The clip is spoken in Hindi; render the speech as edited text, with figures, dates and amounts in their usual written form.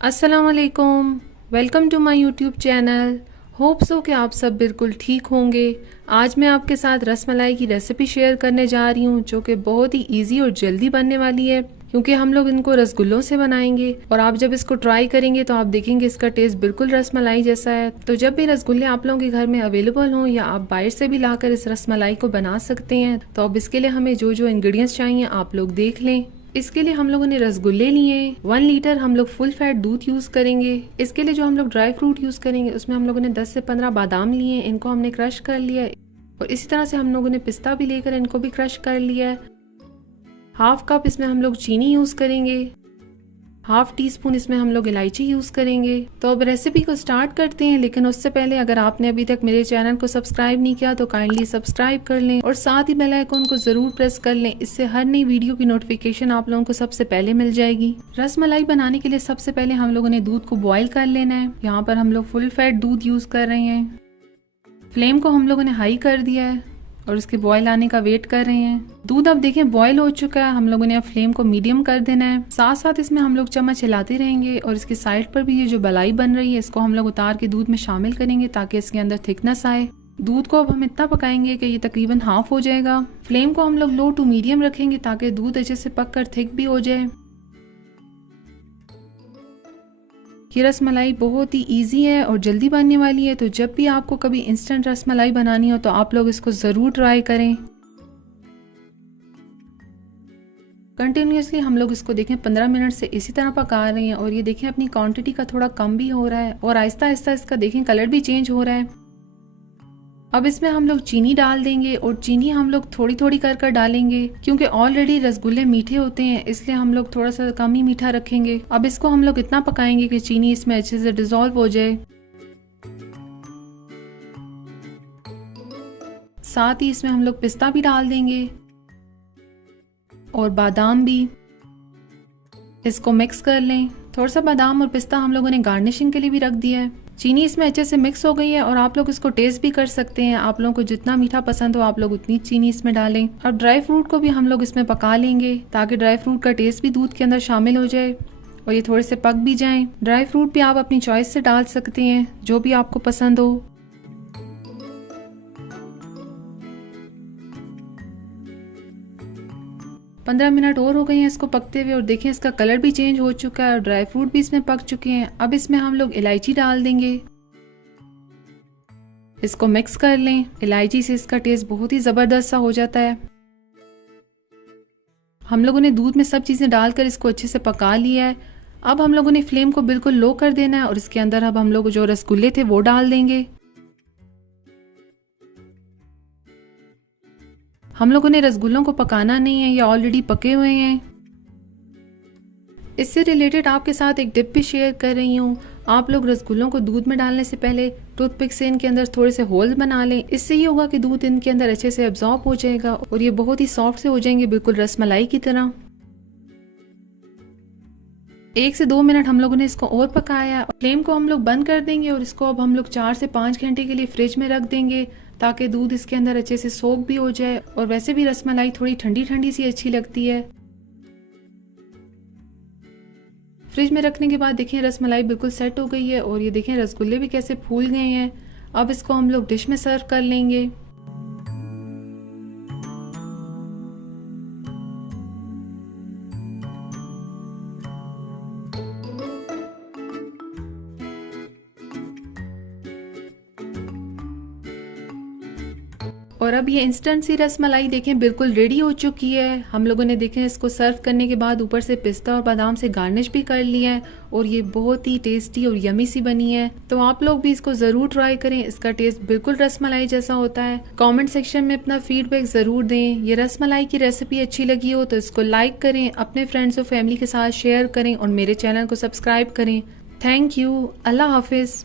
अस्सलामुअलैकुम। Welcome to my YouTube channel. Hope so कि आप सब बिल्कुल ठीक होंगे। आज मैं आपके साथ रसमलाई की रेसिपी शेयर करने जा रही हूँ जो कि बहुत ही इजी और जल्दी बनने वाली है, क्योंकि हम लोग इनको रसगुल्लों से बनाएंगे और आप जब इसको ट्राई करेंगे तो आप देखेंगे इसका टेस्ट बिल्कुल रसमलाई जैसा है। तो जब भी रसगुल्ले आप लोगों के घर में अवेलेबल हों या आप बाहर से भी लाकर इस रसमलाई को बना सकते हैं, तो अब इसके लिए हमें जो जो इंग्रेडिएंट्स चाहिए आप लोग देख लें। इसके लिए हम लोगों ने रसगुल्ले लिए, 1 लीटर हम लोग फुल फैट दूध यूज करेंगे। इसके लिए जो हम लोग ड्राई फ्रूट यूज करेंगे उसमें हम लोगों ने 10 से 15 बादाम लिए, इनको हमने क्रश कर लिया है। और इसी तरह से हम लोगों ने पिस्ता भी लेकर इनको भी क्रश कर लिया है। हाफ कप इसमें हम लोग चीनी यूज करेंगे, हाफ टी स्पून इसमें हम लोग इलायची यूज करेंगे। तो अब रेसिपी को स्टार्ट करते हैं, लेकिन उससे पहले अगर आपने अभी तक मेरे चैनल को सब्सक्राइब नहीं किया तो काइंडली सब्सक्राइब कर लें और साथ ही बेल आइकन को जरूर प्रेस कर लें। इससे हर नई वीडियो की नोटिफिकेशन आप लोगों को सबसे पहले मिल जाएगी। रसमलाई बनाने के लिए सबसे पहले हम लोगों ने दूध को बॉईल कर लेना है। यहाँ पर हम लोग फुल फैट दूध यूज कर रहे हैं। फ्लेम को हम लोगों ने हाई कर दिया है और इसके बॉयल आने का वेट कर रहे हैं। दूध अब देखें बॉयल हो चुका है। हम लोगों ने अब फ्लेम को मीडियम कर देना है। साथ साथ इसमें हम लोग चम्मच हिलाते रहेंगे और इसकी साइड पर भी ये जो मलाई बन रही है इसको हम लोग उतार के दूध में शामिल करेंगे ताकि इसके अंदर थिकनेस आए। दूध को अब हम इतना पकाएंगे कि ये तकरीबन हाफ हो जाएगा। फ्लेम को हम लोग लो टू मीडियम रखेंगे ताकि दूध अच्छे से पक कर थिक भी हो जाए। ये रसमलाई बहुत ही इजी है और जल्दी बनने वाली है, तो जब भी आपको कभी इंस्टेंट रसमलाई बनानी हो तो आप लोग इसको ज़रूर ट्राई करें। कंटिन्यूसली हम लोग इसको देखें 15 मिनट से इसी तरह पका रहे हैं और ये देखें अपनी क्वांटिटी का थोड़ा कम भी हो रहा है और आहिस्ता आहिस्ता इसका देखें कलर भी चेंज हो रहा है। अब इसमें हम लोग चीनी डाल देंगे और चीनी हम लोग थोड़ी थोड़ी कर कर डालेंगे, क्योंकि ऑलरेडी रसगुल्ले मीठे होते हैं इसलिए हम लोग थोड़ा सा कम ही मीठा रखेंगे। अब इसको हम लोग इतना पकाएंगे कि चीनी इसमें अच्छे से डिजोल्व हो जाए। साथ ही इसमें हम लोग पिस्ता भी डाल देंगे और बादाम भी। इसको मिक्स कर लें। थोड़ा सा बादाम और पिस्ता हम लोगों ने गार्निशिंग के लिए भी रख दिया है। चीनी इसमें अच्छे से मिक्स हो गई है और आप लोग इसको टेस्ट भी कर सकते हैं। आप लोगों को जितना मीठा पसंद हो आप लोग उतनी चीनी इसमें डालें। अब ड्राई फ्रूट को भी हम लोग इसमें पका लेंगे ताकि ड्राई फ्रूट का टेस्ट भी दूध के अंदर शामिल हो जाए और ये थोड़े से पक भी जाएं। ड्राई फ्रूट भी आप अपनी चॉइस से डाल सकते हैं, जो भी आपको पसंद हो। पंद्रह मिनट और हो गए हैं इसको पकते हुए और देखें इसका कलर भी चेंज हो चुका है और ड्राई फ्रूट भी इसमें पक चुके हैं। अब इसमें हम लोग इलायची डाल देंगे। इसको मिक्स कर लें। इलायची से इसका टेस्ट बहुत ही ज़बरदस्त सा हो जाता है। हम लोगों ने दूध में सब चीज़ें डालकर इसको अच्छे से पका लिया है। अब हम लोगों ने फ्लेम को बिल्कुल लो कर देना है और इसके अंदर अब हम लोग जो रसगुल्ले थे वो डाल देंगे। हम लोगों ने रसगुल्लों को पकाना नहीं है, ये ऑलरेडी पके हुए हैं। इससे रिलेटेड आपके साथ एक टिप भी शेयर कर रही हूँ। आप लोग रसगुल्लों को दूध में डालने से पहले टूथपिक से इनके अंदर थोड़े से होल बना लें। इससे ये होगा कि दूध इनके अंदर अच्छे से एब्जॉर्ब हो जाएगा और ये बहुत ही सॉफ्ट से हो जाएंगे, बिल्कुल रसमलाई की तरह। 1 से 2 मिनट हम लोगों ने इसको और पकाया। फ्लेम को हम लोग बंद कर देंगे और इसको अब हम लोग 4 से 5 घंटे के लिए फ्रिज में रख देंगे ताकि दूध इसके अंदर अच्छे से सोक भी हो जाए। और वैसे भी रसमलाई थोड़ी ठंडी ठंडी सी अच्छी लगती है। फ्रिज में रखने के बाद देखें रसमलाई बिल्कुल सेट हो गई है और ये देखें रसगुल्ले भी कैसे फूल गए हैं। अब इसको हम लोग डिश में सर्व कर लेंगे। और अब ये इंस्टेंट सी रसमलाई देखें बिल्कुल रेडी हो चुकी है। हम लोगों ने देखें इसको सर्व करने के बाद ऊपर से पिस्ता और बादाम से गार्निश भी कर लिया है और ये बहुत ही टेस्टी और यमी सी बनी है। तो आप लोग भी इसको ज़रूर ट्राई करें, इसका टेस्ट बिल्कुल रसमलाई जैसा होता है। कमेंट सेक्शन में अपना फीडबैक ज़रूर दें। ये रसमलाई की रेसिपी अच्छी लगी हो तो इसको लाइक करें, अपने फ्रेंड्स और फैमिली के साथ शेयर करें और मेरे चैनल को सब्सक्राइब करें। Thank you. अल्लाह हाफिज़।